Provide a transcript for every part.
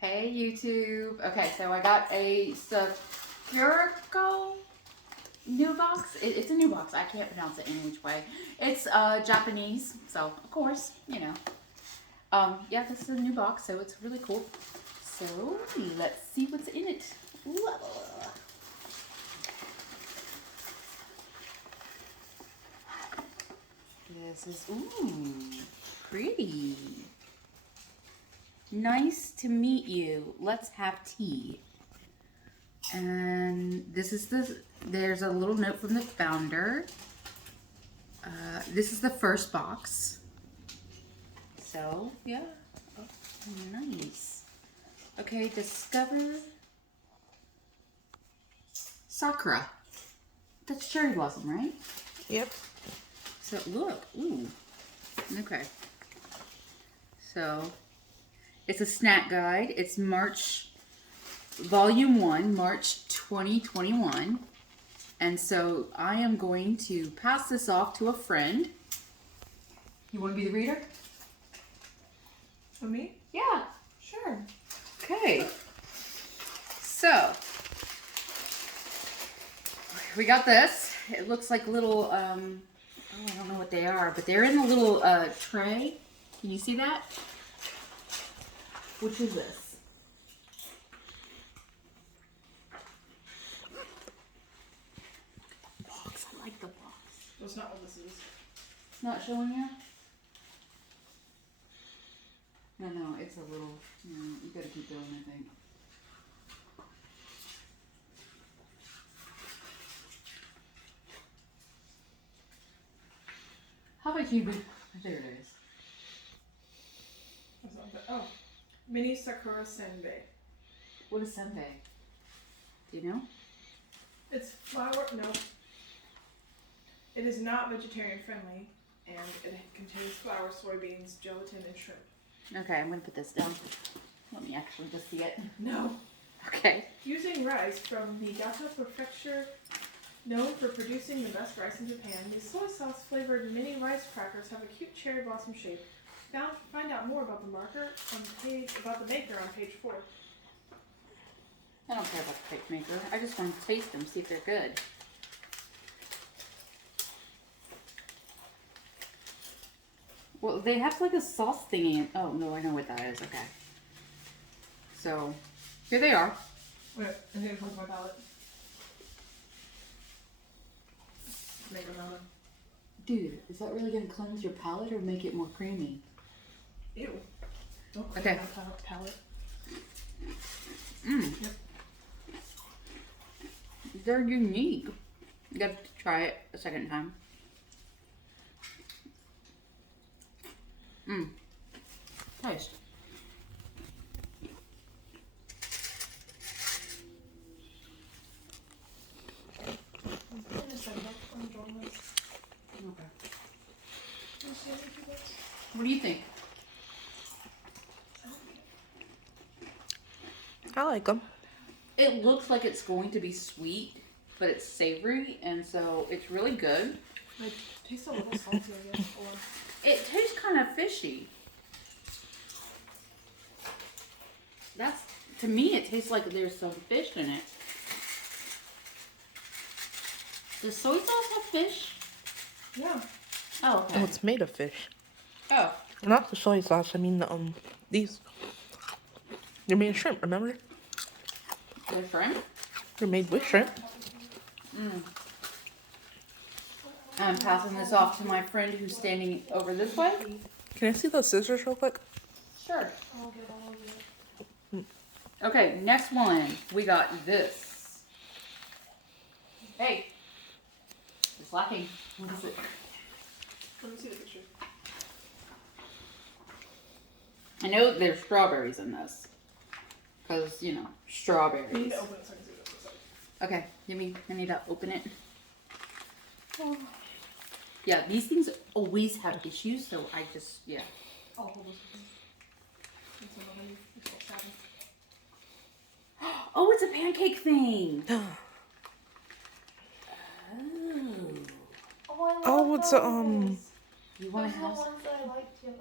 Hey YouTube. Okay, so I got a Sakuraco new box. It's a new box. I can't pronounce it any which way. It's Japanese, so of course, you know. Yeah, this is a new box, so it's really cool. So let's see what's in it. Ooh. This is pretty. Nice to meet you. Let's have tea. And this is there's a little note from the founder. This is the first box. So, yeah. Oh, nice. Okay, discover Sakura. That's cherry blossom, right? Yep. So, look. Ooh. Okay. So, it's a snack guide. It's March, Volume 1, March 2021. And so I am going to pass this off to a friend. You want to be the reader? For me? Yeah. Sure. Okay. So, we got this. It looks like little, I don't know what they are, but they're in a little tray. Can you see that? Which is this? Box. I like the box. That's not what this is. It's not showing you? No, it's a little, you gotta keep going, I think. How about you? There it is. That's not that. Oh, mini Sakura Senbei. What is senbei? Do you know? It's flour. No. It is not vegetarian friendly, and it contains flour, soybeans, gelatin, and shrimp. Okay, I'm gonna put this down. Let me actually just see it. No. Okay. Using rice from Niigata Prefecture, known for producing the best rice in Japan, these soy sauce flavored mini rice crackers have a cute cherry blossom shape. Find out more about the maker on page 4. I don't care about the cake maker. I just want to taste them, see if they're good. Well, they have like a sauce thingy in. Oh, no, I know what that is. Okay. So, here they are. Wait, I think it's my palette. Make a moment. Dude, is that really going to cleanse your palate or make it more creamy? Ew. Don't clean Okay. my palette. Mmm. Yep. They're unique. You got to try it a second time. Mmm. Taste. Okay. What do you think? I like them. It looks like it's going to be sweet, but it's savory, and so it's really good. It tastes a little salty, I guess. Or It tastes kind of fishy. That's, to me, it tastes like there's some fish in it. Does soy sauce have fish? yeah. Oh, okay. Oh, it's made of fish. Oh, Not the soy sauce. I mean the these. They're made of shrimp. Remember? the shrimp? They're made with shrimp. I'm passing this off to my friend who's standing over this way. Can I see those scissors real quick? Sure. I'll get all of it. Okay, next one. We got this. Hey. It's lacking. What is it? Let me see the picture. I know there's strawberries in this. Because, you know, You need strawberries. to open it so I can see what it looks like. Okay, I need to open it. Yeah, these things always have issues, so I just, yeah. I'll hold this with me. It's a little heavy. It's all satin. Oh, it's a pancake thing. Oh. Oh, it's a You want to have some?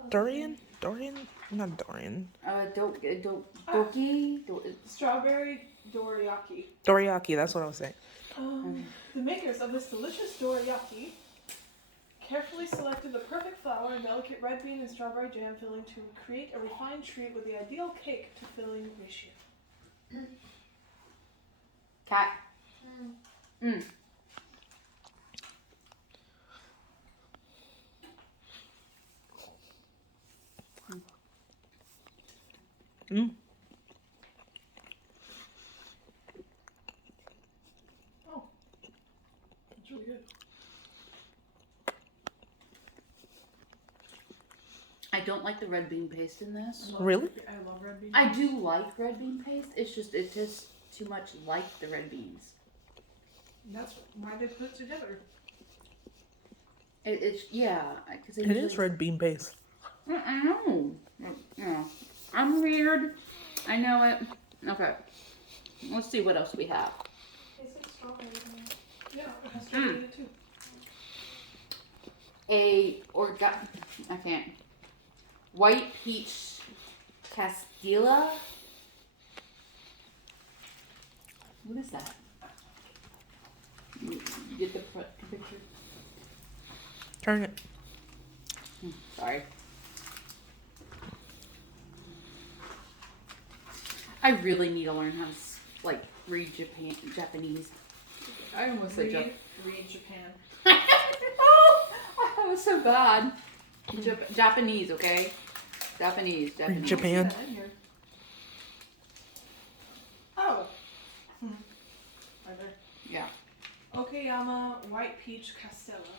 durian. Dorian? Not Dorian. Doki. Strawberry dorayaki. Dorayaki, that's what I was saying. The makers of this delicious dorayaki carefully selected the perfect flour and delicate red bean and strawberry jam filling to create a refined treat with the ideal cake to filling ratio. Cat. Mm. Mm. Oh, it's really good. I don't like the red bean paste in this. Really? I love red bean. I do like red bean paste. It's just it tastes too much like the red beans. That's why they put it together. It's yeah, because It is red bean paste. I know. Yeah. I'm weird. I know it. Okay. Let's see what else we have. Tastes like strawberry. Yeah, it has strawberry in it too. I can't. White peach Castilla. What is that? You get the picture? Turn it. Sorry. I really need to learn how to read Japanese. I almost said Read Japan. Oh, that was so bad. Japanese, okay? Japanese. Japan. Oh. Right there. Yeah. Okayama White Peach Castella.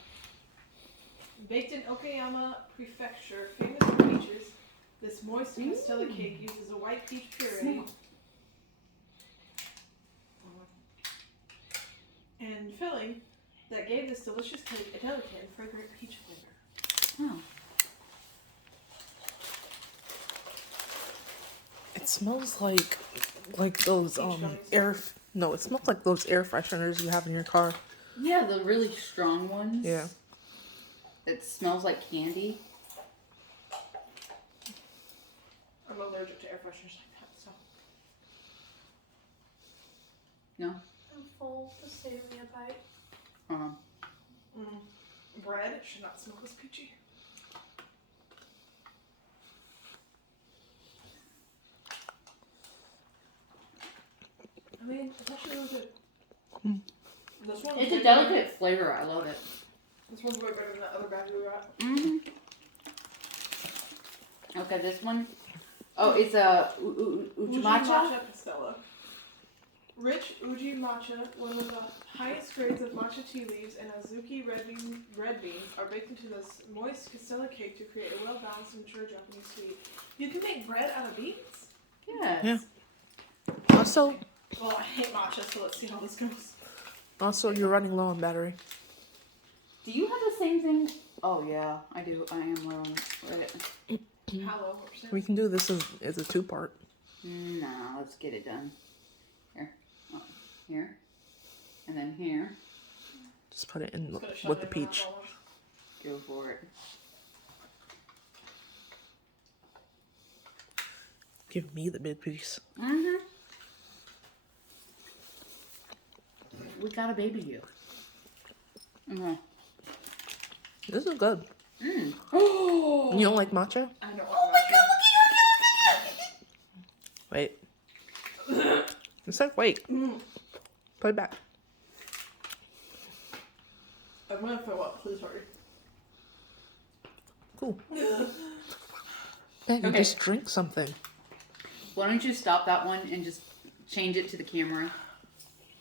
Baked in Okayama Prefecture, famous for peaches, this moist Castella cake uses a white peach puree and filling that gave this delicious cake a delicate and fragrant peach flavor. Oh. It smells like those gummies. it smells like those air fresheners you have in your car. Yeah, the really strong ones. Yeah. It smells like candy. I'm allergic to air fresheners like that, so. No? I'm full. Just save me a bite. Bread should not smell this peachy. I mean, it's actually really good. This one's It's way a delicate flavor. I love it. Better, this one's way better than that other bag we got. Mm-hmm. Okay, this one. Oh, it's a Uji matcha. matcha Castella. Rich uji matcha, one of the highest grades of matcha tea leaves, and azuki red beans are baked into this moist Castella cake to create a well-balanced and mature Japanese sweet. You can make bread out of beans? Yes. Yeah. Also, Well, I hate matcha, so let's see how this goes. you're running low on battery. Do you have the same thing? Oh yeah, I do. I am low on it. Hello, We can do this as a 2-part. Nah, let's get it done. Here. Oh, here. And then here. Just put it in with the peach. Go for it. Give me the big piece. Mm-hmm. We got a baby you. Okay. This is good. Oh! You don't like matcha? I don't want matcha. Wait. It said wait. Put it back. I'm gonna throw up, please hurry. Cool. Ben, you Okay. just drink something. Why don't you stop that one and just change it to the camera?